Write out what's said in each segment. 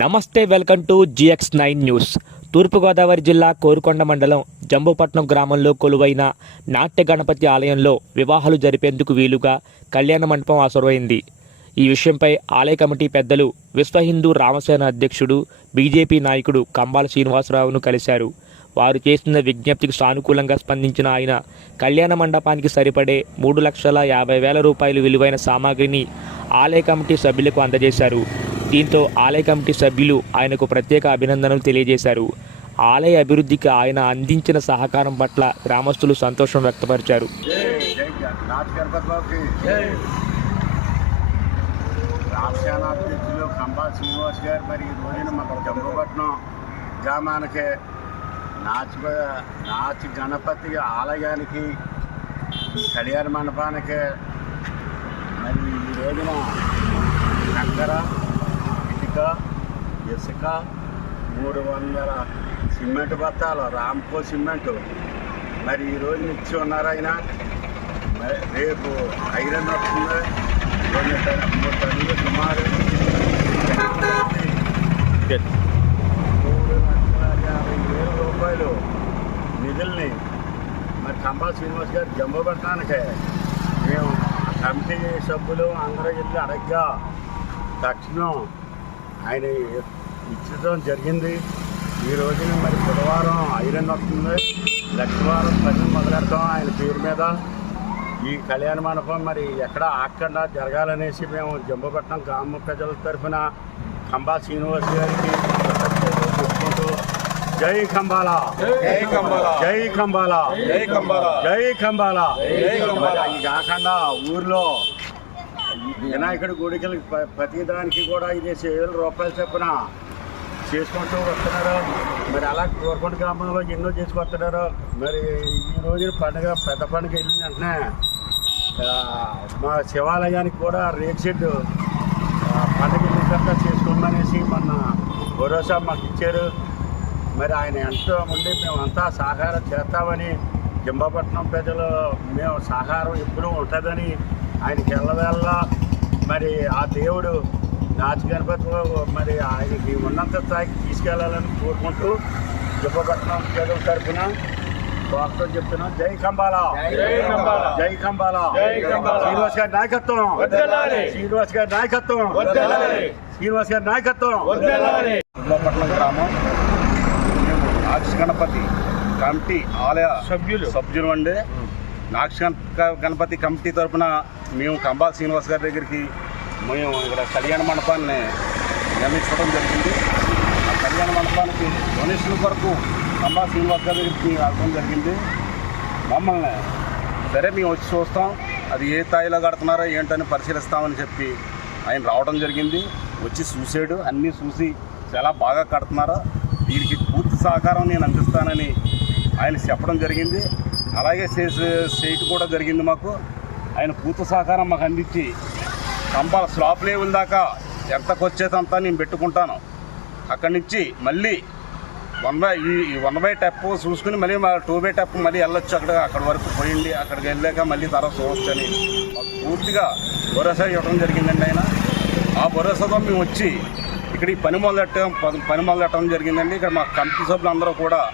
నమస్తే welcome to GX nine news. Turpugodavari జిల్లా కోరుకొండ మండలం జంబుపట్నం గ్రామంలో కొలువైన నాట్య గణపతి ఆలయంలో వివాహాలు జరిపేందుకు వీలుగా కళ్యాణ మండపం ఆసురైంది ఈ విషయంపై ఆలయ కమిటీ పెద్దలు విశ్వ హిందూ రామసేన అధ్యక్షుడు బీజేపీ నాయకుడు కంబాల శ్రీనివాసరావును కలిశారు. వారు చేసిన విజ్ఞప్తికి సానుకూలంగా స్పందించిన ఆయన కళ్యాణ మండపానికి సరిపడే మూడు లక్షల యాభై వేల రూపాయలు విలువైన సామాగ్రిని ఆలయ కమిటీ సభ్యులకు అందజేశారు. దీంతో ఆలయ కమిటీ సభ్యులు ఆయనకు ప్రత్యేక అభినందనలు తెలియజేశారు. ఆలయ అభివృద్ధికి ఆయన అందించిన సహకారం పట్ల గ్రామస్తులు సంతోషం వ్యక్తపరిచారు. రాజ్ గణపతి బాబుకి రామసేన అధ్యక్షులు కంబా శ్రీనివాస్ గారు మరి ఈ రోజున మన జంబుపట్నం గ్రామానికి నాచి నాచి గణపతి ఆలయానికి కళ్యాణ మండపానికి మరి ఈ రోజున కంకర ఇటుక ఇసుక మూడు వందల సిమెంట్ బత్తాలు రామ్కో సిమెంట్. మరి ఈ రోజున ఇచ్చి ఉన్నారు ఆయన. రేపు ఐరన్ వస్తుంది. రెండు టన్- మూడు టన్నులు సుమారు. మూడు లక్షల యాభై వేల రూపాయలు నిధుల్ని మరి కంబా శ్రీనివాస్ గారు జమ్ము పట్టడానికి. మేము కమిటీ సభ్యులు అందరూ వెళ్ళి అడగ్గా తక్షణం ఆయన ఇచ్చడం జరిగింది. ఈ రోజున మరి బుధవారం ఐరన్ వస్తుంది. లక్షవారం పని మొదలెడతాం ఆయన పేరు మీద. ఈ కళ్యాణ మండపం మరి ఎక్కడ ఆకుండా జరగాలనేసి మేము జంబుపట్నం గ్రామ ప్రజల తరఫున కంబా శ్రీనివాస్ గారికి చెప్పుకుంటూ జై కంబాల. జై కంబాల. జై కంబాల. జై కంబాల. జై కంబాల. అవి కాకుండా ఊర్లో ఈ వినాయకుడి గుడికి ప్రతిదానికి కూడా ఇది వేల రూపాయలు చొప్పున చేసుకుంటూ వస్తున్నారు. మరి అలా కోరుకుంట గ్రామంలో ఎన్నో చేసుకొస్తున్నారు. మరి ఈ రోజు పండుగ పెద్ద పండుగ వెళ్ళిన వెంటనే మా శివాలయానికి కూడా రేట్ షెడ్ పండుగ వెళ్ళినంత చేసుకోమనేసి మొన్న భరోసా మాకు ఇచ్చారు. మరి ఆయన ఎంతో ఉండి మేమంతా సహకారం చేస్తామని జంబాపట్నం ప్రజలు మేము సహకారం ఎప్పుడూ ఉంటుందని ఆయనకి ఎల్లవేళ్ళ మరి ఆ దేవుడు నాచి గణపతి మరి ఆయనకి ఉన్నంత స్థాయికి తీసుకెళ్ళాలని కోరుకుంటూ జింబాపట్నం ప్రజల తరఫున వార్తలు చెప్తున్నాం జై కంబాల జై కంబాల. శ్రీనివాస్ గారి నాయకత్వం. శ్రీనివాస్ గారి నాయకత్వం. శ్రీనివాస్ గారి నాయకత్వం. ఉర్లపట్నం గ్రామం మేము గణపతి కమిటీ ఆలయ సభ్యులు. సభ్యులు అండి నాక్ష గణపతి కమిటీ తరపున మేము కంబా శ్రీనివాస్ గారి దగ్గరికి మేము ఇక్కడ కళ్యాణ మండపాన్ని నిర్మించుకోవడం జరిగింది. ఆ కళ్యాణ మండపానికి డొనేషన్ కొరకు కంబా శ్రీనివాస్ గారి దగ్గరికి మేము వెళ్ళడం జరిగింది. మమ్మల్ని సరే మేము వచ్చి చూస్తాం అది ఏ స్థాయిలో కడుతున్నారో ఏంటని పరిశీలిస్తామని చెప్పి ఆయన రావడం జరిగింది. వచ్చి చూసాడు అన్నీ చూసి చాలా బాగా కడుతున్నారో. దీనికి పూర్తి సహకారం నేను అందిస్తానని ఆయన చెప్పడం జరిగింది. అలాగే స్టేట్ కూడా జరిగింది మాకు. ఆయన పూర్తి సహకారం మాకు అందించి కంపాల స్లాప్ లెవెల్ దాకా ఎంతకు వచ్చేదంతా నేను పెట్టుకుంటాను. అక్కడి నుంచి మళ్ళీ వన్ బై ఈ వన్ బై టెప్ చూసుకుని మళ్ళీ మా టూ బై టెప్ మళ్ళీ వెళ్ళొచ్చు అక్కడ అక్కడ వరకు పోయింది. అక్కడికి వెళ్ళాక మళ్ళీ తర్వాత చూడొచ్చని మాకు పూర్తిగా భరోసా ఇవ్వడం జరిగిందండి ఆయన. ఆ భరోసాతో మేము వచ్చి ఇక్కడ ఈ పని మొదలెట్టడం పని- పని మొదలెట్టడం జరిగిందండి. ఇక్కడ మా కమిటీ సభ్యులు అందరూ కూడా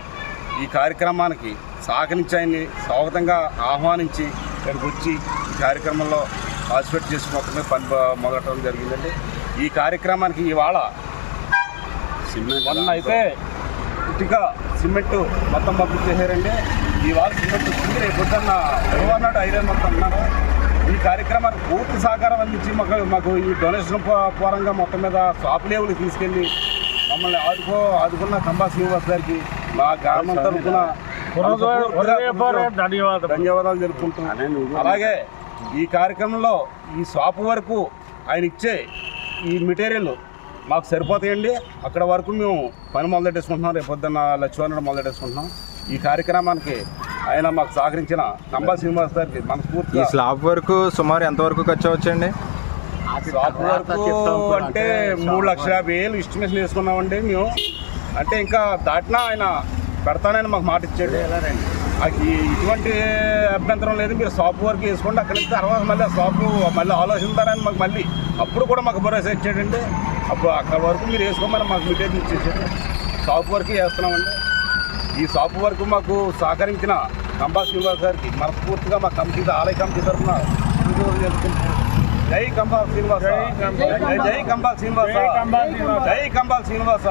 ఈ కార్యక్రమానికి సహకరించి ఆయన్ని స్వాగతంగా ఆహ్వానించి ఇక్కడికి వచ్చి ఈ కార్యక్రమంలో పార్టిసిపేట్ చేసి మొత్తమే పని మొదలెట్టడం జరిగిందండి. ఈ కార్యక్రమానికి ఇవాళ మొన్న అయితే ఇటుక సిమెంట్ మొత్తం పంపించేసారండి ఇవాళ సిమెంట్ వచ్చింది రేపు పొద్దున్న నాడు ఐరన్ మొత్తం అన్నారు ఈ కార్యక్రమానికి పూర్తి సహకారం అందించి మాకు మాకు ఈ డొనేషన్ పరంగా మొత్తం మీద షాప్ లెవెల్ తీసుకెళ్ళి మమ్మల్ని ఆదుకో ఆదుకున్న కంబా శ్రీనివాస్ గారికి మా గ్రామం తరఫున ధన్యవాదాలు ధన్యవాదాలు తెలుపుకుంటున్నాను అలాగే ఈ కార్యక్రమంలో ఈ షాపు వరకు ఆయన ఇచ్చే ఈ మెటీరియల్ మాకు సరిపోతాయండి. అక్కడ వరకు మేము పని మొదలెట్టేసుకుంటున్నాం రేపు పొద్దున్న లక్ష్మణ మొదలెట్టేసుకుంటున్నాం ఈ కార్యక్రమానికి ఆయన మాకు సహకరించిన కంబా శ్రీనివాస్ గారికి ఈ మనస్ఫూర్తిగా స్లాబ్ వరకు సుమారు ఎంత వరకు ఖర్చు అవచ్చండి షాప్ వరకు అంటే మూడు లక్షల యాభై వేలు ఎస్టిమేషన్ వేసుకున్నామండి మేము. అంటే ఇంకా దాటినా ఆయన పెడతానని మాకు మాట ఇచ్చాడు. ఈ- ఇటువంటి అభ్యంతరం లేదు. మీరు షాప్ వరకు వేసుకోండి అక్కడి నుంచి తర్వాత మళ్ళీ షాపు మళ్ళీ ఆలోచిస్తారని మాకు మళ్ళీ అప్పుడు కూడా మాకు భరోసా ఇచ్చాడండి. అప్పుడు అక్కడ వరకు మీరు వేసుకోమని మాకు మెటీరియల్ ఇచ్చేసారు షాప్ వరకు వేస్తున్నామండి ఈ షాప్ వరకు మాకు సహకరించిన కంబా శ్రీనివాస్ గారికి మనస్ఫూర్తిగా మా కమిటీ ఆలయ కమిటీ తరఫున. జై కంబా శ్రీనివాస. జై కంబా శ్రీనివాస. జై కంబా శ్రీనివాస.